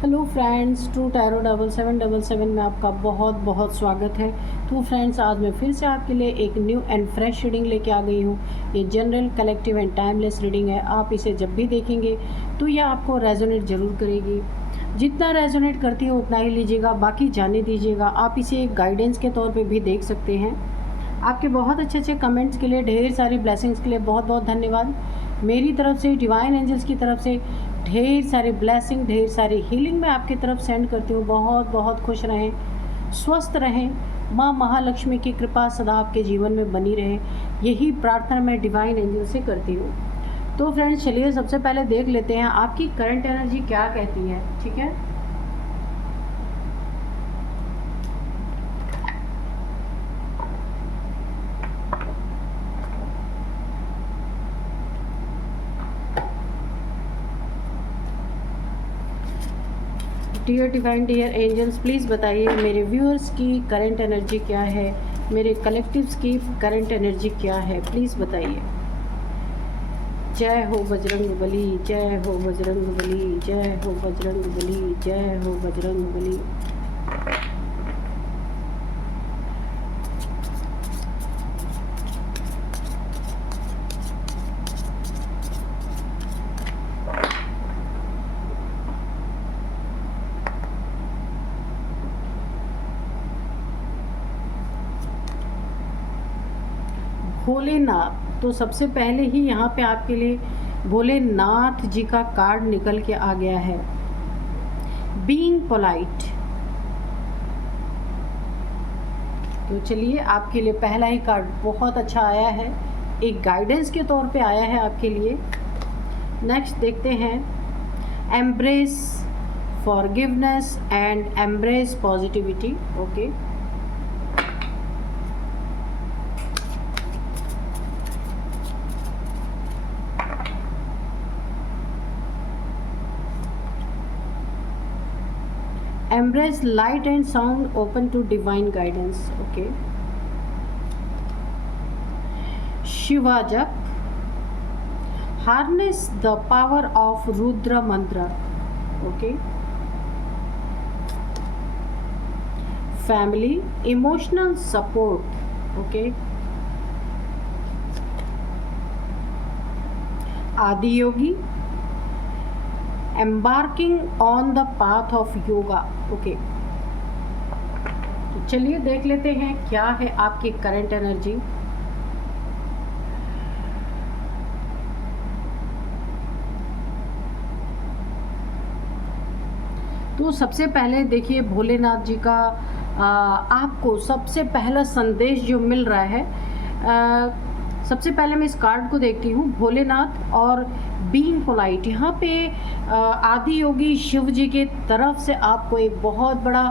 Hello friends, true tarot 7777 में आपका बहुत बहुत स्वागत है। तो फ्रेंड्स, आज मैं फिर से आपके लिए एक न्यू एंड फ्रेश रीडिंग लेके आ गई हूँ। ये general, collective and timeless reading है। आप इसे जब भी देखेंगे तो यह आपको रेजोनेट ज़रूर करेगी। जितना रेजोनेट करती है उतना ही लीजिएगा, बाकी जाने दीजिएगा। आप इसे एक गाइडेंस के तौर पर भी देख सकते हैं। आपके बहुत अच्छे अच्छे कमेंट्स के लिए, ढेर सारी ब्लेसिंग्स के लिए बहुत बहुत धन्यवाद। मेरी तरफ से, डिवाइन एंजल्स की तरफ से ढेर सारी ब्लेसिंग, ढेर सारी हीलिंग मैं आपकी तरफ सेंड करती हूँ। बहुत बहुत खुश रहें, स्वस्थ रहें, माँ महालक्ष्मी की कृपा सदा आपके जीवन में बनी रहे, यही प्रार्थना मैं डिवाइन एंजल से करती हूँ। तो फ्रेंड्स, चलिए सबसे पहले देख लेते हैं आपकी करंट एनर्जी क्या कहती है। ठीक है, dear divine, dear angels, please बताइए मेरे व्यूअर्स की करंट एनर्जी क्या है, मेरे कलेक्टिव्स की करंट एनर्जी क्या है, प्लीज़ बताइए। जय हो बजरंग बली, जय हो बजरंग बली, जय हो बजरंग बली, जय हो बजरंग बली। भोलेनाथ, तो सबसे पहले ही यहाँ पे आपके लिए भोलेनाथ जी का कार्ड निकल के आ गया है। Being polite. तो चलिए, आपके लिए पहला ही कार्ड बहुत अच्छा आया है, एक गाइडेंस के तौर पे आया है आपके लिए। नेक्स्ट देखते हैं, embrace forgiveness and embrace positivity. Okay, embrace light and sound, open to divine guidance. Okay, Shiva Jap, harness the power of Rudra mantra. Okay, family, emotional support. Okay, Adi Yogi, embarking on the path of yoga. Okay, तो चलिए देख लेते हैं क्या है आपकी current energy. तो सबसे पहले देखिए, भोलेनाथ जी का आपको सबसे पहला संदेश जो मिल रहा है, सबसे पहले मैं इस कार्ड को देखती हूँ, भोलेनाथ और बीइंग पोलाइट। यहाँ पे आदि योगी शिव जी के तरफ से आपको एक बहुत बड़ा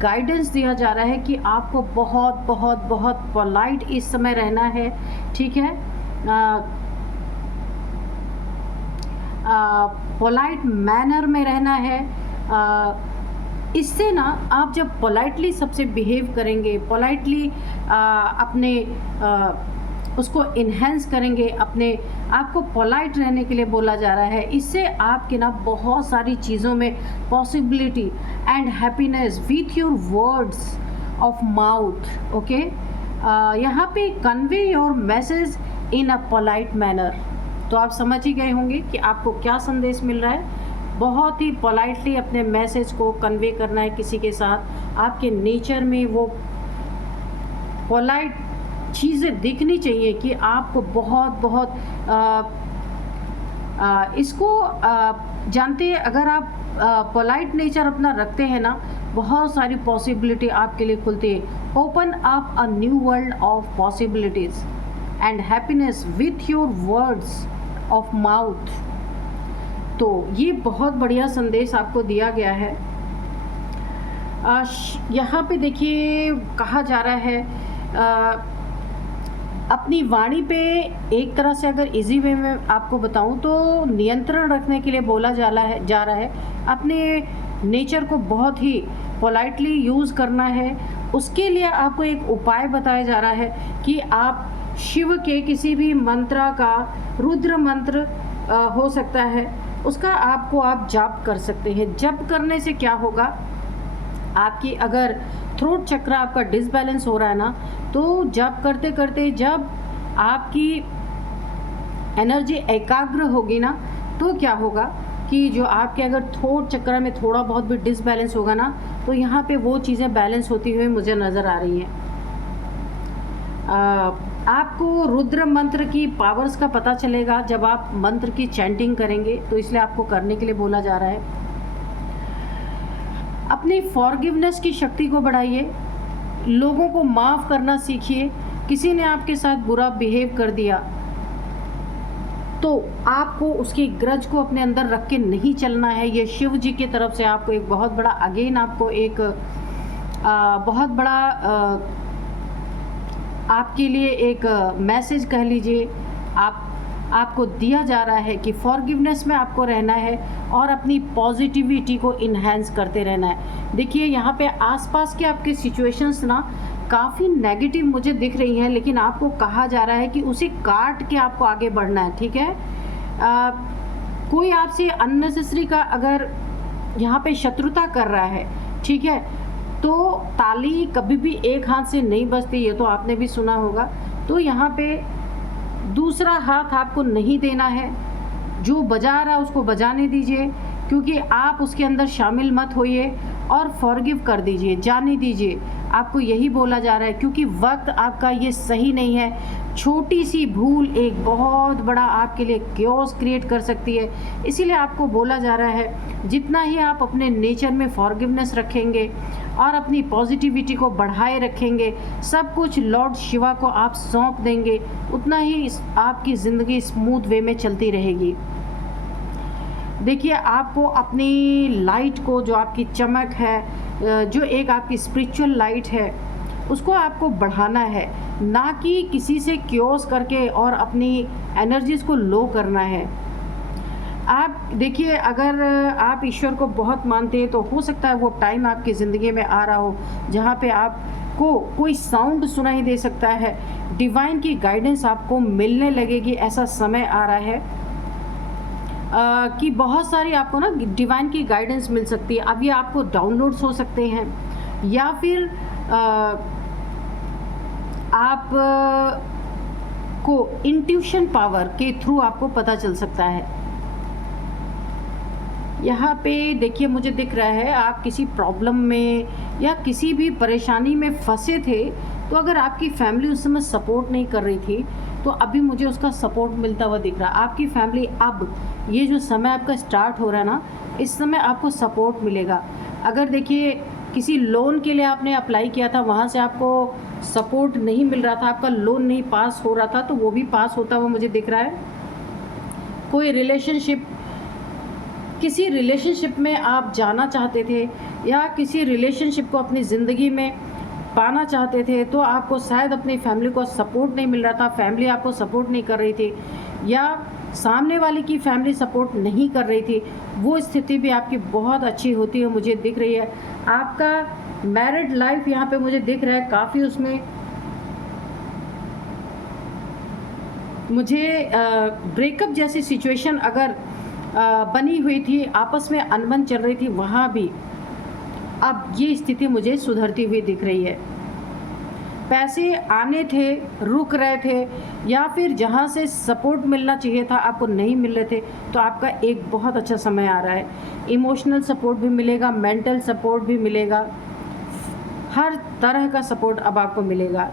गाइडेंस दिया जा रहा है कि आपको बहुत बहुत बहुत पोलाइट इस समय रहना है। ठीक है, पोलाइट मैनर में रहना है। इससे ना, आप जब पोलाइटली सबसे बिहेव करेंगे, पोलाइटली अपने उसको इन्हेंस करेंगे, अपने आपको पोलाइट रहने के लिए बोला जा रहा है। इससे आपके ना बहुत सारी चीज़ों में possibility and happiness with your words of mouth. Okay, यहाँ पे convey your message in a polite manner. तो आप समझ ही गए होंगे कि आपको क्या संदेश मिल रहा है। बहुत ही पोलाइटली अपने मैसेज को कन्वे करना है किसी के साथ। आपके नेचर में वो पोलाइट चीज़ें दिखनी चाहिए कि आपको बहुत बहुत इसको जानते हैं। अगर आप पोलाइट नेचर अपना रखते हैं ना, बहुत सारी पॉसिबिलिटी आपके लिए खुलती है। Open up a new world of possibilities and happiness with your words of mouth. तो ये बहुत बढ़िया संदेश आपको दिया गया है। यहाँ पे देखिए, कहा जा रहा है अपनी वाणी पे एक तरह से, अगर इजी वे में आपको बताऊं तो नियंत्रण रखने के लिए बोला जा रहा है। अपने नेचर को बहुत ही पोलाइटली यूज़ करना है। उसके लिए आपको एक उपाय बताया जा रहा है कि आप शिव के किसी भी मंत्र का, रुद्र मंत्र हो सकता है, उसका आप जाप कर सकते हैं। जप करने से क्या होगा, आपकी अगर थ्रोट चक्र आपका डिसबैलेंस हो रहा है ना, तो जप करते करते जब आपकी एनर्जी एकाग्र होगी ना, तो क्या होगा कि जो आपके अगर थ्रोट चक्र में थोड़ा बहुत भी डिसबैलेंस होगा ना, तो यहाँ पे वो चीज़ें बैलेंस होती हुई मुझे नज़र आ रही हैं। आपको रुद्र मंत्र की पावर्स का पता चलेगा जब आप मंत्र की चैंटिंग करेंगे, तो इसलिए आपको करने के लिए बोला जा रहा है। अपनी फॉरगिवनेस की शक्ति को बढ़ाइए, लोगों को माफ़ करना सीखिए। किसी ने आपके साथ बुरा बिहेव कर दिया तो आपको उसकी ग्रज को अपने अंदर रख के नहीं चलना है। ये शिव जी की तरफ से आपको एक बहुत बड़ा आपको एक बहुत बड़ा आपके लिए एक मैसेज कह लीजिए आपको दिया जा रहा है कि फॉरगिवनेस में आपको रहना है और अपनी पॉजिटिविटी को इन्हेंस करते रहना है। देखिए यहाँ पे आसपास के आपके सिचुएशंस ना काफ़ी नेगेटिव मुझे दिख रही हैं, लेकिन आपको कहा जा रहा है कि उसे काट के आपको आगे बढ़ना है, ठीक है। कोई आपसे अननेसेसरी का अगर यहाँ पे शत्रुता कर रहा है, ठीक है, तो ताली कभी भी एक हाथ से नहीं बजती, ये तो आपने भी सुना होगा। तो यहाँ पे दूसरा हाथ आपको नहीं देना है, जो बजा रहा है उसको बजाने दीजिए, क्योंकि आप उसके अंदर शामिल मत होइए और फॉरगिव कर दीजिए, जाने दीजिए। आपको यही बोला जा रहा है, क्योंकि वक्त आपका ये सही नहीं है। छोटी सी भूल एक बहुत बड़ा आपके लिए क्योस क्रिएट कर सकती है। इसीलिए आपको बोला जा रहा है जितना ही आप अपने नेचर में फॉरगिवनेस रखेंगे और अपनी पॉजिटिविटी को बढ़ाए रखेंगे, सब कुछ लॉर्ड शिवा को आप सौंप देंगे, उतना ही आपकी ज़िंदगी स्मूथ वे में चलती रहेगी। देखिए आपको अपनी लाइट को, जो आपकी चमक है, जो एक आपकी स्पिरिचुअल लाइट है, उसको आपको बढ़ाना है, ना कि किसी से क्योस करके और अपनी एनर्जीज़ को लो करना है। आप देखिए अगर आप ईश्वर को बहुत मानते हैं तो हो सकता है वो टाइम आपकी ज़िंदगी में आ रहा हो जहाँ पे आपको कोई साउंड सुनाई दे सकता है, डिवाइन की गाइडेंस आपको मिलने लगेगी। ऐसा समय आ रहा है कि बहुत सारी आपको ना डिवाइन की गाइडेंस मिल सकती है। अब ये आपको डाउनलोड्स हो सकते हैं या फिर आप को इंट्यूशन पावर के थ्रू आपको पता चल सकता है। यहाँ पे देखिए मुझे दिख रहा है आप किसी प्रॉब्लम में या किसी भी परेशानी में फंसे थे, तो अगर आपकी फैमिली उस समय सपोर्ट नहीं कर रही थी तो अभी मुझे उसका सपोर्ट मिलता हुआ दिख रहा है। आपकी फैमिली अब ये जो समय आपका स्टार्ट हो रहा है ना, इस समय आपको सपोर्ट मिलेगा। अगर देखिए किसी लोन के लिए आपने अप्लाई किया था, वहाँ से आपको सपोर्ट नहीं मिल रहा था, आपका लोन नहीं पास हो रहा था, तो वो भी पास होता हुआ मुझे दिख रहा है। किसी रिलेशनशिप में आप जाना चाहते थे या किसी रिलेशनशिप को अपनी ज़िंदगी में पाना चाहते थे, तो आपको शायद अपनी फैमिली को सपोर्ट नहीं मिल रहा था, फैमिली आपको सपोर्ट नहीं कर रही थी या सामने वाले की फैमिली सपोर्ट नहीं कर रही थी, वो स्थिति भी आपकी बहुत अच्छी होती है मुझे दिख रही है। आपका मैरिड लाइफ यहाँ पे मुझे दिख रहा है काफ़ी, उसमें मुझे ब्रेकअप जैसी सिचुएशन अगर बनी हुई थी, आपस में अनबन चल रही थी, वहाँ भी अब ये स्थिति मुझे सुधरती हुई दिख रही है। पैसे आने थे, रुक रहे थे, या फिर जहाँ से सपोर्ट मिलना चाहिए था आपको नहीं मिल रहे थे, तो आपका एक बहुत अच्छा समय आ रहा है। इमोशनल सपोर्ट भी मिलेगा, मेंटल सपोर्ट भी मिलेगा, हर तरह का सपोर्ट अब आपको मिलेगा।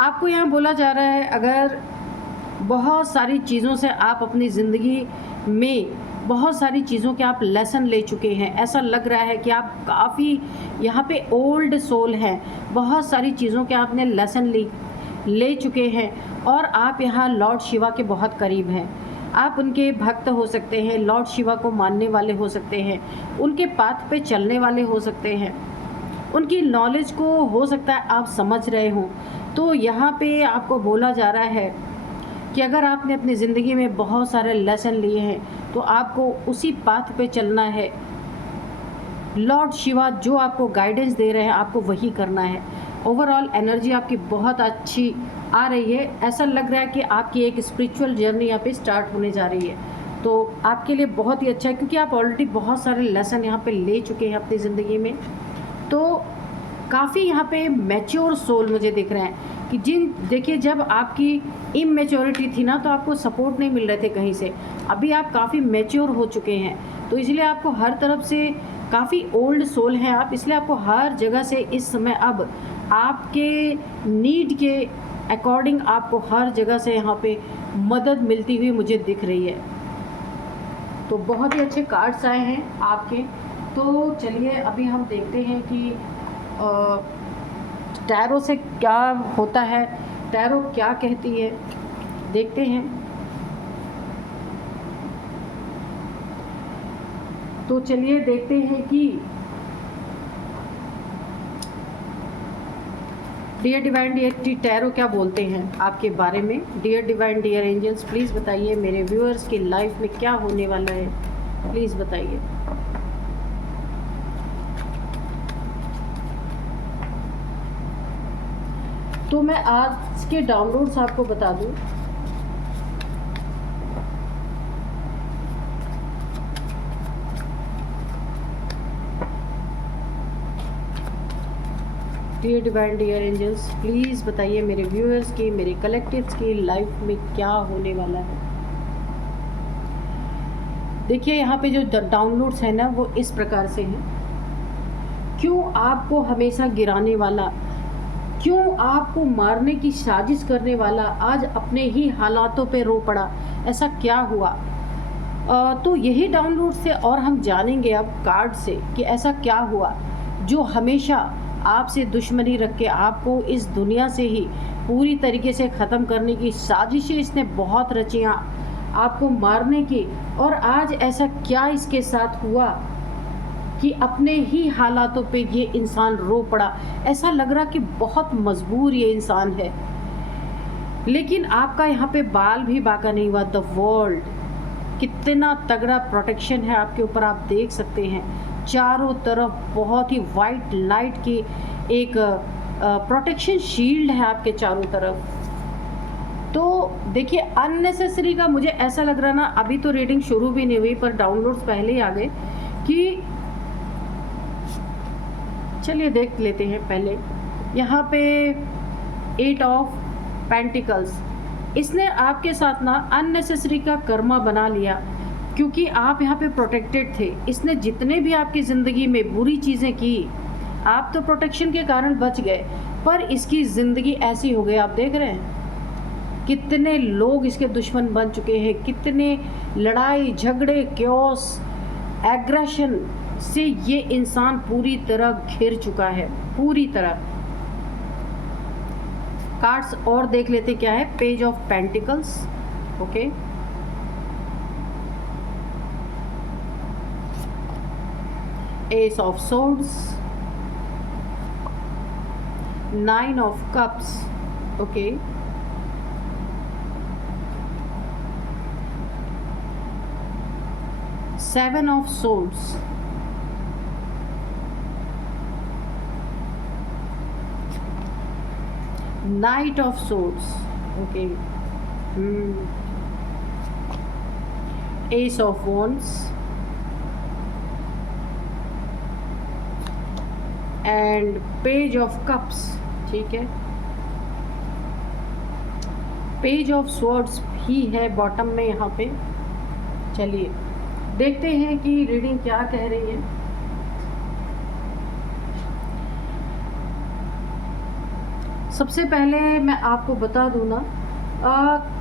आपको यहाँ बोला जा रहा है अगर बहुत सारी चीज़ों से आप अपनी ज़िंदगी में बहुत सारी चीज़ों के आप लेसन ले चुके हैं, ऐसा लग रहा है कि आप काफ़ी यहाँ पे ओल्ड सोल हैं, बहुत सारी चीज़ों के आपने लेसन ले चुके हैं और आप यहाँ लॉर्ड शिवा के बहुत करीब हैं। आप उनके भक्त हो सकते हैं, लॉर्ड शिवा को मानने वाले हो सकते हैं, उनके पाथ पे चलने वाले हो सकते हैं, उनकी नॉलेज को हो सकता है आप समझ रहे हों। तो यहाँ पे आपको बोला जा रहा है कि अगर आपने अपनी ज़िंदगी में बहुत सारे लेसन लिए हैं तो आपको उसी पाथ पे चलना है। लॉर्ड शिवा जो आपको गाइडेंस दे रहे हैं आपको वही करना है। ओवरऑल एनर्जी आपकी बहुत अच्छी आ रही है। ऐसा लग रहा है कि आपकी एक स्पिरिचुअल जर्नी यहाँ पे स्टार्ट होने जा रही है, तो आपके लिए बहुत ही अच्छा है, क्योंकि आप ऑलरेडी बहुत सारे लेसन यहाँ पे ले चुके हैं अपनी ज़िंदगी में। तो काफ़ी यहाँ पे मैच्योर सोल मुझे दिख रहे हैं कि देखिए, जब आपकी इमेच्योरिटी थी ना, तो आपको सपोर्ट नहीं मिल रहे थे कहीं से। अभी आप काफ़ी मैच्योर हो चुके हैं, तो इसलिए आपको हर तरफ से काफ़ी ओल्ड सोल हैं आप, इसलिए आपको हर जगह से इस समय अब आपके नीड के अकॉर्डिंग आपको हर जगह से यहाँ पे मदद मिलती हुई मुझे दिख रही है। तो बहुत ही अच्छे कार्ड्स आए हैं आपके। तो चलिए अभी हम देखते हैं कि टैरो से क्या होता है, टैरो क्या कहती है, देखते हैं। तो चलिए देखते हैं कि डियर डिवाइन डियर टैरो क्या बोलते हैं आपके बारे में। Dear divine dear angels, please बताइए मेरे व्यूअर्स की लाइफ में क्या होने वाला है, प्लीज़ बताइए। तो मैं आज के डाउनलोड्स आपको बता दूं। Dear divine dear angels, please बताइए मेरे व्यूअर्स की, मेरे कलेक्टिव्स की लाइफ में क्या होने वाला है। देखिए यहाँ पे जो डाउनलोड्स है ना, वो इस प्रकार से हैं। क्यों आपको हमेशा गिराने वाला, क्यों आपको मारने की साजिश करने वाला आज अपने ही हालातों पे रो पड़ा, ऐसा क्या हुआ? तो यही डाउनलोड से और हम जानेंगे अब कार्ड से कि ऐसा क्या हुआ जो हमेशा आपसे दुश्मनी रख के आपको इस दुनिया से ही पूरी तरीके से ख़त्म करने की साजिशें इसने बहुत रचियाँ आपको मारने की। और आज ऐसा क्या इसके साथ हुआ कि अपने ही हालातों पे ये इंसान रो पड़ा। ऐसा लग रहा कि बहुत मजबूर ये इंसान है, लेकिन आपका यहाँ पे बाल भी बाका नहीं हुआ। द वर्ल्ड, कितना तगड़ा प्रोटेक्शन है आपके ऊपर, आप देख सकते हैं। चारों तरफ बहुत ही वाइट लाइट की एक प्रोटेक्शन शील्ड है आपके चारों तरफ। तो देखिए अननेसेसरी का मुझे ऐसा लग रहा ना, अभी तो रीडिंग शुरू भी नहीं हुई पर डाउनलोड्स पहले ही आ गए कि चलिए देख लेते हैं पहले। यहाँ पे 8 ऑफ पेंटिकल्स, इसने आपके साथ ना अननेसेसरी का कर्मा बना लिया, क्योंकि आप यहाँ पे प्रोटेक्टेड थे। इसने जितने भी आपकी ज़िंदगी में बुरी चीज़ें की, आप तो प्रोटेक्शन के कारण बच गए, पर इसकी ज़िंदगी ऐसी हो गई। आप देख रहे हैं कितने लोग इसके दुश्मन बन चुके हैं, कितने लड़ाई झगड़े, क्योस, एग्रेशन से ये इंसान पूरी तरह घिर चुका है, पूरी तरह। कार्ड्स और देख लेते क्या है। Page of pentacles, okay, S of swords, 9 of cups, okay, seven of swords, Knight of Swords, okay, Ace of Wands and Page of Cups, ठीक है। पेज ऑफ स्वॉर्ड्स भी है बॉटम में यहाँ पे। चलिए देखते हैं कि रीडिंग क्या कह रही है। सबसे पहले मैं आपको बता दूं ना,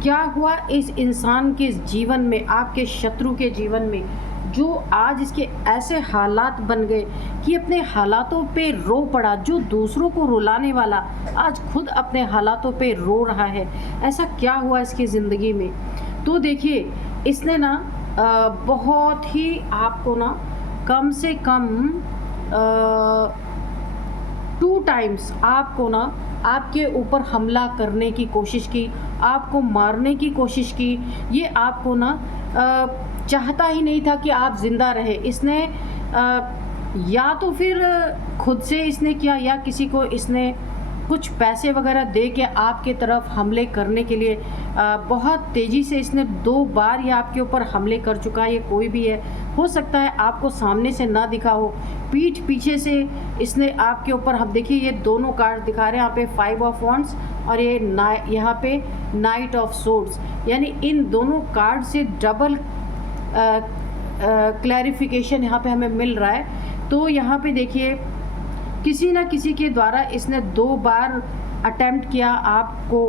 क्या हुआ इस इंसान के जीवन में, आपके शत्रु के जीवन में, जो आज इसके ऐसे हालात बन गए कि अपने हालातों पे रो पड़ा। जो दूसरों को रुलाने वाला आज खुद अपने हालातों पे रो रहा है। ऐसा क्या हुआ इसकी ज़िंदगी में? तो देखिए इसने ना बहुत ही आपको ना कम से कम 2 टाइम्स आपको ना आपके ऊपर हमला करने की कोशिश की, आपको मारने की कोशिश की। ये आपको ना चाहता ही नहीं था कि आप ज़िंदा रहे। इसने या तो फिर खुद से इसने किया या किसी को इसने कुछ पैसे वगैरह दे के आपके तरफ हमले करने के लिए बहुत तेज़ी से इसने 2 बार ये आपके ऊपर हमले कर चुका है। ये कोई भी है, हो सकता है आपको सामने से ना दिखा हो, पीठ पीछे से इसने आपके ऊपर, हम देखिए ये दोनों कार्ड दिखा रहे हैं यहाँ पे 5 ऑफ वॉन्ड्स और ये यहाँ पे नाइट ऑफ सोर्ड्स, यानी इन दोनों कार्ड से डबल क्लैरिफिकेशन यहाँ पे हमें मिल रहा है। तो यहाँ पे देखिए किसी ना किसी के द्वारा इसने 2 बार अटेम्प्ट किया आपको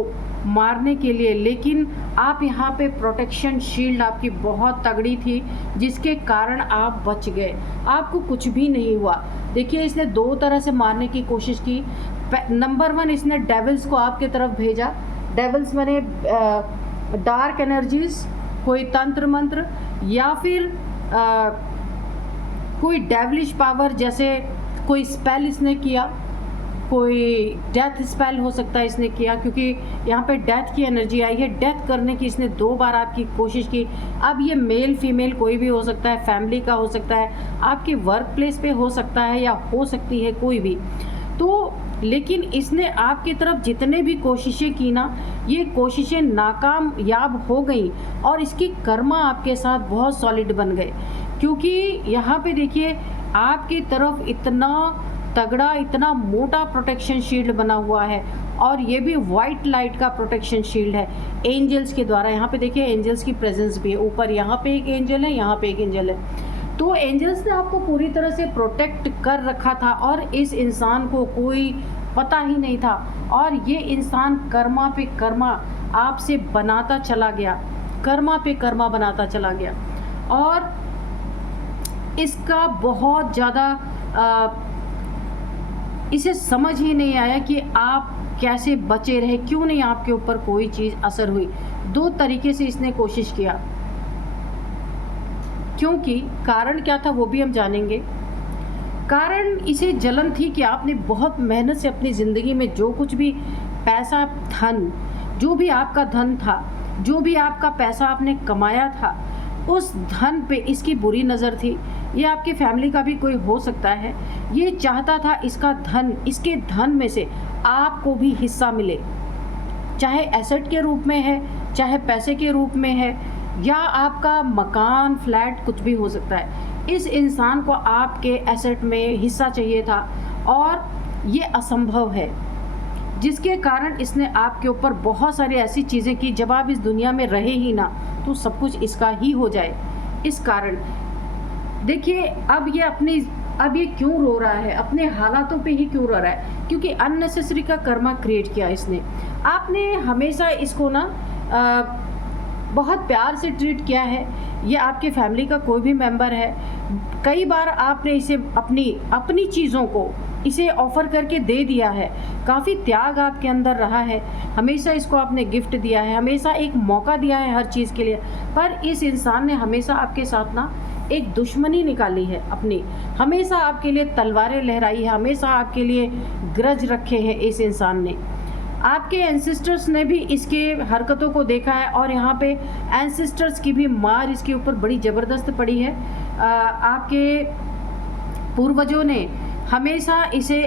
मारने के लिए, लेकिन आप यहाँ पे प्रोटेक्शन शील्ड आपकी बहुत तगड़ी थी जिसके कारण आप बच गए, आपको कुछ भी नहीं हुआ। देखिए इसने 2 तरह से मारने की कोशिश की। नंबर 1 इसने डेविल्स को आपके तरफ भेजा। डेविल्स माने डार्क एनर्जीज, कोई तंत्र मंत्र या फिर कोई डेविलिश पावर, जैसे कोई स्पेल इसने किया, कोई डेथ स्पेल हो सकता है इसने किया, क्योंकि यहाँ पे डेथ की एनर्जी आई है। डेथ करने की इसने 2 बार आपकी कोशिश की। अब ये मेल फीमेल कोई भी हो सकता है, फैमिली का हो सकता है, आपके वर्क प्लेस पे हो सकता है या हो सकती है कोई भी। तो लेकिन इसने आपकी तरफ जितने भी कोशिशें की ना, ये कोशिशें नाकामयाब हो गई और इसकी कर्मा आपके साथ बहुत सॉलिड बन गए, क्योंकि यहाँ पे देखिए आपकी तरफ इतना तगड़ा, इतना मोटा प्रोटेक्शन शील्ड बना हुआ है और ये भी वाइट लाइट का प्रोटेक्शन शील्ड है एंजल्स के द्वारा। यहाँ पे देखिए एंजल्स की प्रेजेंस भी है, ऊपर यहाँ पे एक एंजल है, यहाँ पे एक एंजल है। तो एंजल्स ने आपको पूरी तरह से प्रोटेक्ट कर रखा था और इस इंसान को कोई पता ही नहीं था, और ये इंसान कर्मा पे कर्मा आपसे बनाता चला गया, कर्मा पे कर्मा बनाता चला गया, और इसका बहुत ज़्यादा इसे समझ ही नहीं आया कि आप कैसे बचे रहे, क्यों नहीं आपके ऊपर कोई चीज़ असर हुई। 2 तरीके से इसने कोशिश किया, क्योंकि कारण क्या था वो भी हम जानेंगे। कारण इसे जलन थी कि आपने बहुत मेहनत से अपनी ज़िंदगी में जो कुछ भी पैसा, धन, जो भी आपका धन था, जो भी आपका पैसा आपने कमाया था, उस धन पे इसकी बुरी नज़र थी। ये आपकी फैमिली का भी कोई हो सकता है। ये चाहता था इसका धन, इसके धन में से आपको भी हिस्सा मिले, चाहे एसेट के रूप में है, चाहे पैसे के रूप में है, या आपका मकान, फ्लैट, कुछ भी हो सकता है। इस इंसान को आपके एसेट में हिस्सा चाहिए था और ये असंभव है, जिसके कारण इसने आपके ऊपर बहुत सारी ऐसी चीज़ें की, जब आप इस दुनिया में रहे ही ना तो सब कुछ इसका ही हो जाए। इस कारण देखिए अब ये क्यों रो रहा है, अपने हालातों पे ही क्यों रो रहा है, क्योंकि अननेसेसरी का कर्मा क्रिएट किया इसने। आपने हमेशा इसको ना बहुत प्यार से ट्रीट किया है, ये आपके फैमिली का कोई भी मेंबर है। कई बार आपने इसे अपनी चीज़ों को इसे ऑफ़र करके दे दिया है, काफ़ी त्याग आपके अंदर रहा है, हमेशा इसको आपने गिफ्ट दिया है, हमेशा एक मौका दिया है हर चीज़ के लिए। पर इस इंसान ने हमेशा आपके साथ ना एक दुश्मनी निकाली है अपनी, हमेशा आपके लिए तलवारें लहराई है, हमेशा आपके लिए ग्रज रखे हैं इस इंसान ने। आपके एंसेस्टर्स ने भी इसके हरकतों को देखा है और यहाँ पे एंसेस्टर्स की भी मार इसके ऊपर बड़ी ज़बरदस्त पड़ी है। आपके पूर्वजों ने हमेशा इसे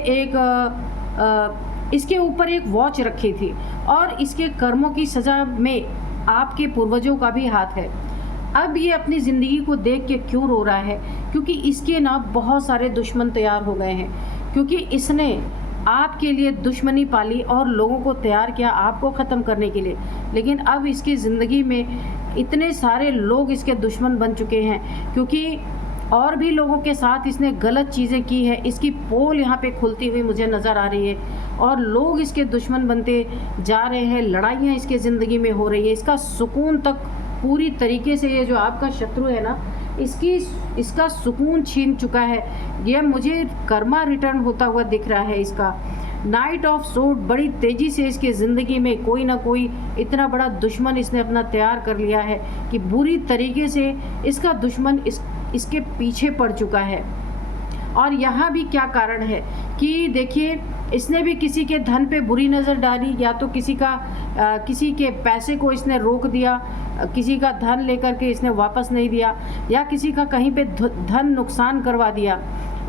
इसके ऊपर एक वॉच रखी थी और इसके कर्मों की सज़ा में आपके पूर्वजों का भी हाथ है। अब ये अपनी ज़िंदगी को देख के क्यों रो रहा है, क्योंकि इसके ना बहुत सारे दुश्मन तैयार हो गए हैं, क्योंकि इसने आपके लिए दुश्मनी पाली और लोगों को तैयार किया आपको ख़त्म करने के लिए। लेकिन अब इसकी ज़िंदगी में इतने सारे लोग इसके दुश्मन बन चुके हैं, क्योंकि और भी लोगों के साथ इसने गलत चीज़ें की है। इसकी पोल यहाँ पे खुलती हुई मुझे नज़र आ रही है और लोग इसके दुश्मन बनते जा रहे हैं, लड़ाइयाँ इसके ज़िंदगी में हो रही है, इसका सुकून तक पूरी तरीके से, ये जो आपका शत्रु है ना, इसका सुकून छीन चुका है। यह मुझे कर्मा रिटर्न होता हुआ दिख रहा है इसका। नाइट ऑफ सोर्ड बड़ी तेज़ी से इसकी ज़िंदगी में कोई ना कोई इतना बड़ा दुश्मन इसने अपना तैयार कर लिया है कि बुरी तरीके से इसका दुश्मन इसके पीछे पड़ चुका है। और यहाँ भी क्या कारण है कि देखिए इसने भी किसी के धन पे बुरी नज़र डाली, या तो किसी के पैसे को इसने रोक दिया, किसी का धन लेकर के इसने वापस नहीं दिया, या किसी का कहीं पे धन नुकसान करवा दिया।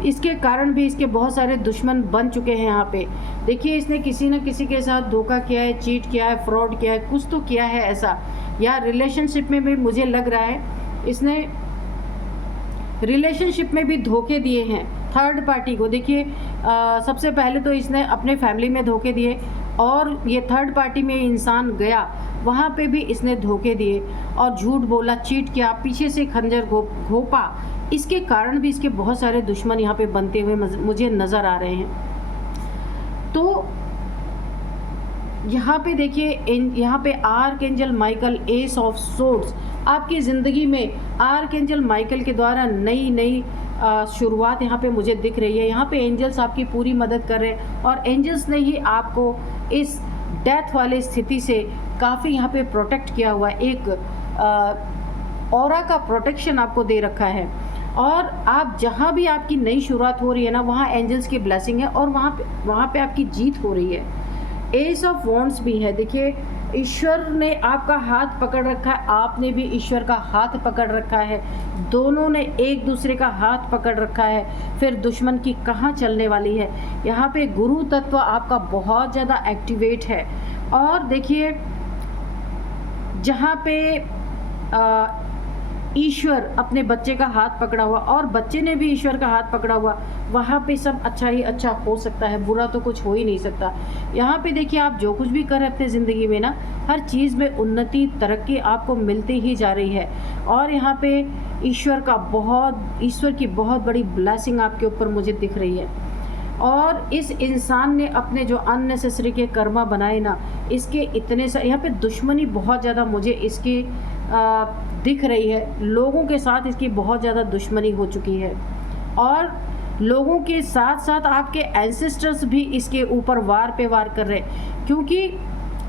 इसके कारण भी इसके बहुत सारे दुश्मन बन चुके हैं। यहाँ पे देखिए, इसने किसी न किसी के साथ धोखा किया है, चीट किया है, फ्रॉड किया है, कुछ तो किया है ऐसा, या रिलेशनशिप में भी मुझे लग रहा है इसने रिलेशनशिप में भी धोखे दिए हैं थर्ड पार्टी को। देखिए, सबसे पहले तो इसने अपने फैमिली में धोखे दिए, और ये थर्ड पार्टी में इंसान गया वहाँ पे भी इसने धोखे दिए और झूठ बोला, चीट किया, पीछे से खंजर घोंपा। इसके कारण भी इसके बहुत सारे दुश्मन यहाँ पे बनते हुए मुझे नज़र आ रहे हैं। तो यहाँ पे देखिए, यहाँ पे archangel Michael, S of swords, आपकी ज़िंदगी में आर्कएंजल माइकल के द्वारा नई शुरुआत यहाँ पे मुझे दिख रही है। यहाँ पे एंजल्स आपकी पूरी मदद कर रहे हैं, और एंजल्स ने ही आपको इस डेथ वाले स्थिति से काफ़ी यहाँ पे प्रोटेक्ट किया हुआ है। एक ऑरा का प्रोटेक्शन आपको दे रखा है, और आप जहाँ भी आपकी नई शुरुआत हो रही है ना, वहाँ एंजल्स की ब्लेसिंग है, और वहाँ पे आपकी जीत हो रही है। एस ऑफ वॉन्ड्स भी है। देखिए, ईश्वर ने आपका हाथ पकड़ रखा है, आपने भी ईश्वर का हाथ पकड़ रखा है, दोनों ने एक दूसरे का हाथ पकड़ रखा है। फिर दुश्मन की कहाँ चलने वाली है। यहाँ पे गुरु तत्व आपका बहुत ज़्यादा एक्टिवेट है। और देखिए, जहाँ पे ईश्वर अपने बच्चे का हाथ पकड़ा हुआ, और बच्चे ने भी ईश्वर का हाथ पकड़ा हुआ, वहाँ पे सब अच्छा ही अच्छा हो सकता है, बुरा तो कुछ हो ही नहीं सकता। यहाँ पे देखिए, आप जो कुछ भी कर रहे हैं अपने ज़िंदगी में ना, हर चीज़ में उन्नति, तरक्की आपको मिलती ही जा रही है। और यहाँ पे ईश्वर की बहुत बड़ी ब्लेसिंग आपके ऊपर मुझे दिख रही है। और इस इंसान ने अपने जो अननेसेसरी के कर्मा बनाए ना, इसके इतने से यहाँ पे दुश्मनी बहुत ज़्यादा मुझे इसकी दिख रही है। लोगों के साथ इसकी बहुत ज़्यादा दुश्मनी हो चुकी है, और लोगों के साथ साथ आपके एंसेस्टर्स भी इसके ऊपर वार पे वार कर रहे हैं, क्योंकि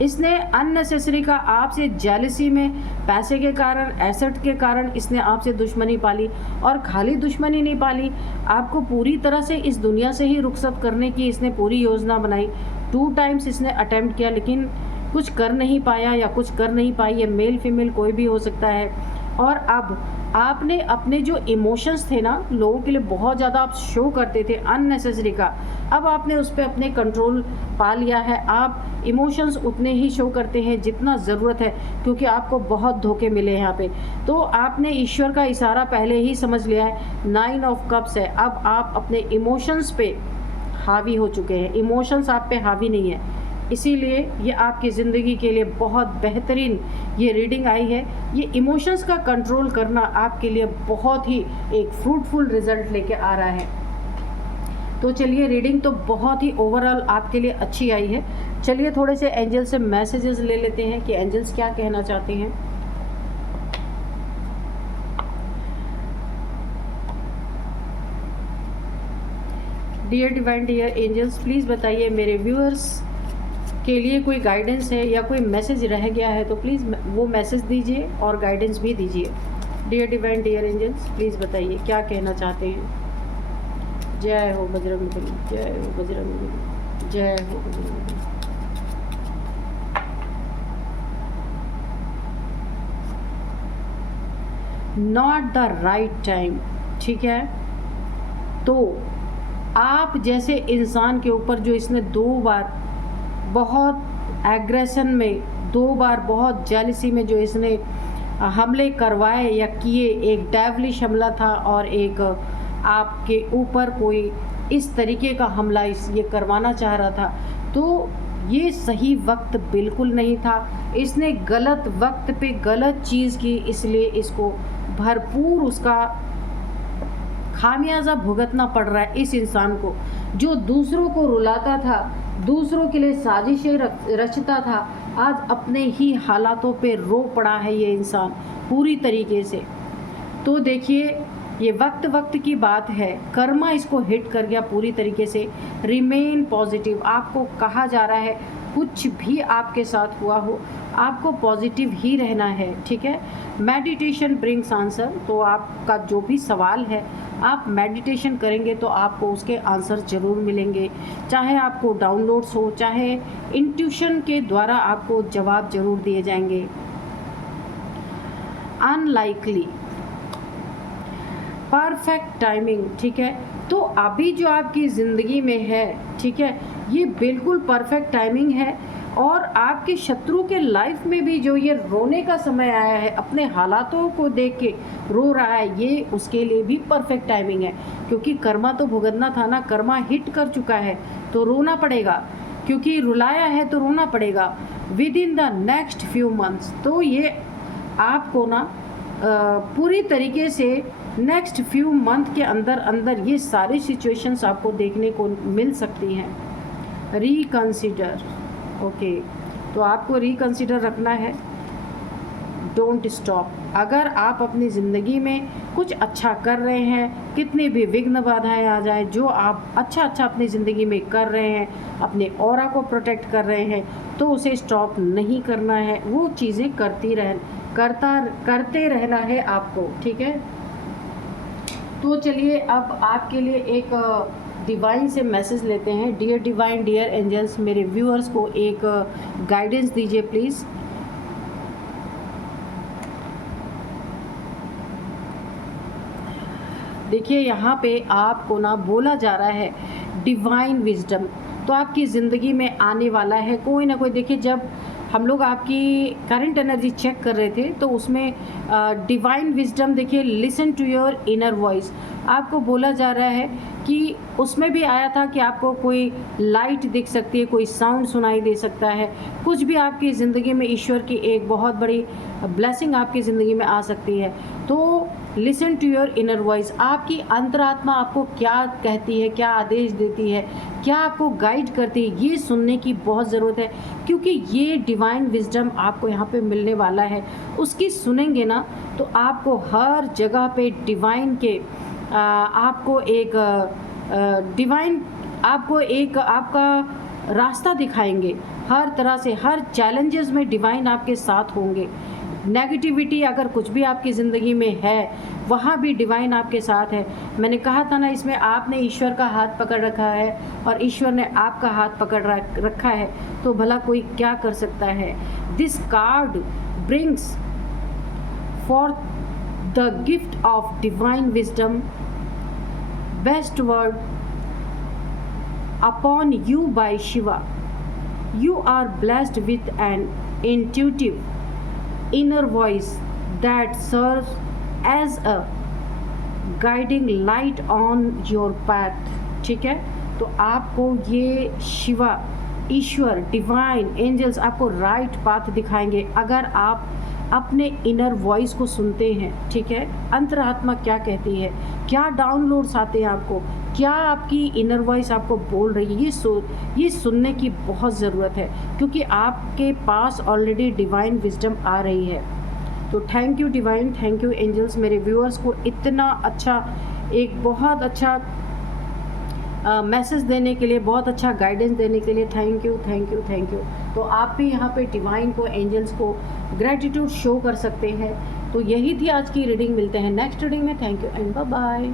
इसने अननेसेसरी का आपसे जेलसी में, पैसे के कारण, एसेट के कारण इसने आपसे दुश्मनी पाली। और खाली दुश्मनी नहीं पाली, आपको पूरी तरह से इस दुनिया से ही रुखसत करने की इसने पूरी योजना बनाई। 2 टाइम्स इसने अटेम्प्ट किया, लेकिन कुछ कर नहीं पाया या कुछ कर नहीं पाई। ये मेल फीमेल कोई भी हो सकता है। और अब आपने अपने जो इमोशंस थे ना, लोगों के लिए बहुत ज़्यादा आप शो करते थे अननेसेसरी का, अब आपने उस पर अपने कंट्रोल पा लिया है। आप इमोशंस उतने ही शो करते हैं जितना ज़रूरत है, क्योंकि आपको बहुत धोखे मिले हैं यहाँ पे। तो आपने ईश्वर का इशारा पहले ही समझ लिया है, 9 ऑफ कप्स है। अब आप अपने इमोशंस पे हावी हो चुके हैं, इमोशंस आप पे हावी नहीं है। इसीलिए ये आपकी ज़िंदगी के लिए बहुत बेहतरीन ये रीडिंग आई है। ये इमोशंस का कंट्रोल करना आपके लिए बहुत ही एक फ्रूटफुल रिजल्ट लेके आ रहा है। तो चलिए, रीडिंग तो बहुत ही ओवरऑल आपके लिए अच्छी आई है। चलिए, थोड़े से एंजल से मैसेजेस ले लेते हैं कि एंजल्स क्या कहना चाहते हैं। Dear divine, dear angels, please बताइए मेरे व्यूअर्स के लिए कोई गाइडेंस है या कोई मैसेज रह गया है तो प्लीज़ वो मैसेज दीजिए और गाइडेंस भी दीजिए। Dear divine, dear angels, please बताइए क्या कहना चाहते हैं। जय हो बजरंगबली, जय हो बजरंगबली, जय हो Bajrangbali. Not the right time, ठीक है। तो आप जैसे इंसान के ऊपर जो इसने 2 बार बहुत एग्रेशन में, 2 बार बहुत जेलसी में जो इसने हमले करवाए या किए, एक डेविलिश हमला था और एक आपके ऊपर कोई इस तरीके का हमला ये करवाना चाह रहा था, तो ये सही वक्त बिल्कुल नहीं था। इसने गलत वक्त पे गलत चीज़ की, इसलिए इसको भरपूर उसका खामियाजा भुगतना पड़ रहा है। इस इंसान को जो दूसरों को रुलाता था, दूसरों के लिए साजिशें रचता था, आज अपने ही हालातों पे रो पड़ा है ये इंसान पूरी तरीके से। तो देखिए, ये वक्त की बात है, कर्मा इसको हिट कर गया पूरी तरीके से। रिमेन पॉजिटिव, आपको कहा जा रहा है कुछ भी आपके साथ हुआ हो, आपको पॉजिटिव ही रहना है, ठीक है। मेडिटेशन ब्रिंग्स आंसर, तो आपका जो भी सवाल है आप मेडिटेशन करेंगे तो आपको उसके आंसर ज़रूर मिलेंगे, चाहे आपको डाउनलोड्स हो, चाहे इंट्यूशन के द्वारा आपको जवाब ज़रूर दिए जाएंगे। अनलाइकली, परफेक्ट टाइमिंग, ठीक है। तो अभी जो आपकी ज़िंदगी में है, ठीक है, ये बिल्कुल परफेक्ट टाइमिंग है। और आपके शत्रु के लाइफ में भी जो ये रोने का समय आया है, अपने हालातों को देख के रो रहा है, ये उसके लिए भी परफेक्ट टाइमिंग है। क्योंकि कर्मा तो भुगतना था ना, कर्मा हिट कर चुका है तो रोना पड़ेगा, क्योंकि रुलाया है तो रोना पड़ेगा with in the next few months. तो ये आपको ना पूरी तरीके से नेक्स्ट फ्यू मंथ के अंदर अंदर ये सारी सिचुएशंस आपको देखने को मिल सकती हैं। रिकंसिडर, ओके, तो आपको रिकंसिडर रखना है। Don't stop. अगर आप अपनी ज़िंदगी में कुछ अच्छा कर रहे हैं, कितनी भी विघ्न बाधाएं आ जाए, जो आप अच्छा अपनी ज़िंदगी में कर रहे हैं, अपने ऑरा को प्रोटेक्ट कर रहे हैं, तो उसे स्टॉप नहीं करना है, वो चीज़ें करते रहना है आपको, ठीक है। तो चलिए अब आपके लिए एक डिवाइन से मैसेज लेते हैं। डियर डिवाइन, डियर एंजल्स, मेरे व्यूअर्स को एक गाइडेंस दीजिए प्लीज़। देखिए यहाँ पे आपको ना बोला जा रहा है डिवाइन विजडम, तो आपकी ज़िंदगी में आने वाला है कोई ना कोई। देखिए जब हम लोग आपकी करंट एनर्जी चेक कर रहे थे तो उसमें डिवाइन विजडम, देखिए listen to your inner voice, आपको बोला जा रहा है कि उसमें भी आया था कि आपको कोई लाइट दिख सकती है, कोई साउंड सुनाई दे सकता है, कुछ भी आपकी ज़िंदगी में ईश्वर की एक बहुत बड़ी ब्लेसिंग आपकी ज़िंदगी में आ सकती है। तो listen to your inner voice, आपकी अंतरात्मा आपको क्या कहती है, क्या आदेश देती है, क्या आपको गाइड करती है, ये सुनने की बहुत ज़रूरत है। क्योंकि ये डिवाइन विजडम आपको यहाँ पे मिलने वाला है, उसकी सुनेंगे ना तो आपको हर जगह पे डिवाइन के आपको एक डिवाइन आपको एक आपका रास्ता दिखाएंगे। हर तरह से हर चैलेंजेस में डिवाइन आपके साथ होंगे। नेगेटिविटी अगर कुछ भी आपकी ज़िंदगी में है, वहाँ भी डिवाइन आपके साथ है। मैंने कहा था ना, इसमें आपने ईश्वर का हाथ पकड़ रखा है और ईश्वर ने आपका हाथ पकड़ रखा है, तो भला कोई क्या कर सकता है। This card brings for the gift of divine wisdom bestward upon you by Shiva. You are blessed with an intuitive inner voice that serves as a guiding light on your path. ठीक है, तो आपको ये शिवा, ईश्वर, divine angels आपको right path दिखाएंगे अगर आप अपने इनर वॉइस को सुनते हैं, ठीक है। अंतरात्मा क्या कहती है, क्या डाउनलोड्स आते हैं आपको, क्या आपकी इनर वॉइस आपको बोल रही है, ये सुनने की बहुत ज़रूरत है, क्योंकि आपके पास ऑलरेडी डिवाइन विजडम आ रही है। तो thank you divine, thank you angels, मेरे व्यूअर्स को इतना अच्छा, एक बहुत अच्छा मैसेज देने के लिए, बहुत अच्छा गाइडेंस देने के लिए thank you, thank you, thank you. तो आप भी यहाँ पे डिवाइन को, एंजल्स को ग्रेटिट्यूड शो कर सकते हैं। तो यही थी आज की रीडिंग, मिलते हैं नेक्स्ट रीडिंग में। Thank you and bye bye.